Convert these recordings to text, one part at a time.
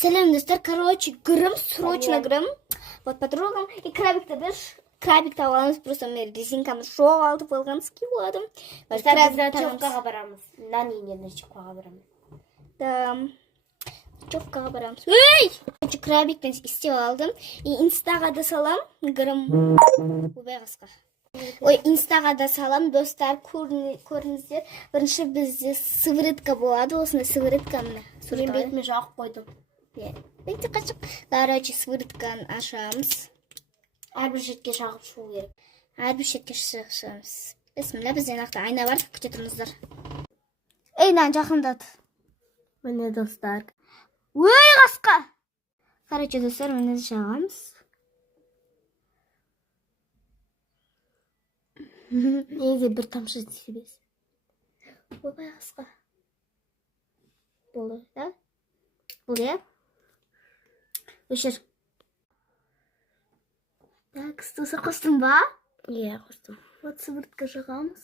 Салам, достар. Короче, грым, срочно грым. Вот подругам. И крабик-то беш. Крабик-то аламыз, просто мен резинкамыз жоғалтып болған скиладым. Biz ночевкаға барамыз. Нанинен ночевкаға барамыз. Да. Ночевкаға барамыз. Эй! Короче, крабикпен істеп алдым. И инстаға да салам. Грым. Убай қасқа. Ой, инстаға да салам, достар, көріңіздер. Бірінші бізде сыворотка болады, осындай сыворотка міне. Мен бетіме жағып қойдым. Бетті қашық. Короче, сыворотканы ашамыз. Әрбір шетке жағып шығу керек. Әрбір шетке шығамыз. Бісміллә, бізден нақты айна бар, күте тұрыңыздар. Ей, нан жақындат. Міне достар. Ой, қасқа. Короче, достар, міне жағамыз. Неге бір тамшы себес. Ойбай, қасқа. Болды, да? Болды, я? Өшір. Так, достар, қостың ба? Иә, қостым. Вот сыворотка жағамыз.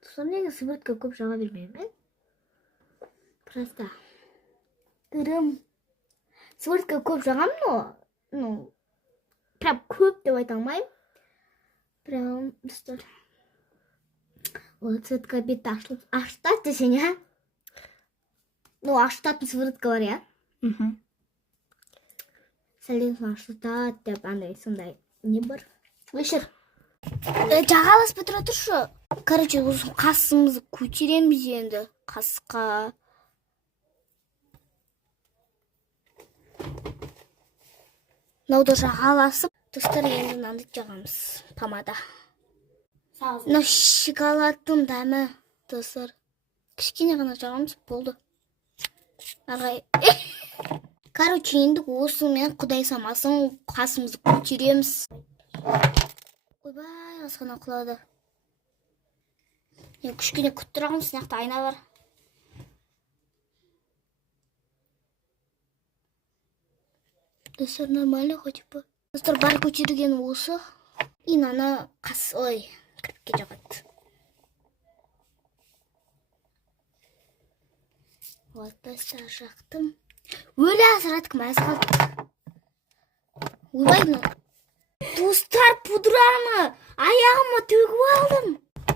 Достар, неге сыворотка көп жаға бермеймін? Просто. Грым. Сыворотка көп жағам, но, прям көп деп айта алмаймын. Прям, достар. Вот сыворотка бетті ашытады десең, я? Ну, ашытатын сыворотка бар, я? Сәлден соң ашытады деп, андай, сондай не бар? Өшір. Жағалас бітіре тұршы. Короче, қасымызды көтереміз енді. Қасқа. Науды жағаласып, достар енді нанды жағамыз. Помада. Но шоколадтың дәмі, достар. Кішкене ғана жағамыз, болды. Ағай. Короче, енді осымен құдай самасын қасымызды көтереміз. Ойбай, асқана құлады. Күшкене күттірағым, сынақты айна бар. Достар, нормально хоть бы. Достар, бар көтерген осы. И наны ой, кірпікке жағады. Вот, достар, жақтым. Өлі асырадық, мәз қалдық. Ойбай, достар, пудраны аяғыма төгіп алдым.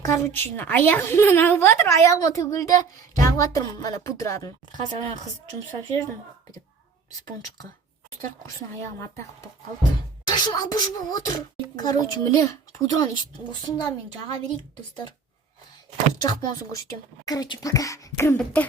Короче, аяғымнан алып атыр, аяғыма төгілді. Жағып атырмын, мана пудрадан. Қазір қыз жұмсап жердім, бітіп, спонжыққа. Достар, құрсын аяғым аппақ болып қалды. Шашым албыш болып отыр. Короче, міне, пудраны осында мен жаға берейік, достар. Жақ болсын көрсетем. Короче, пока. Кірім бітті.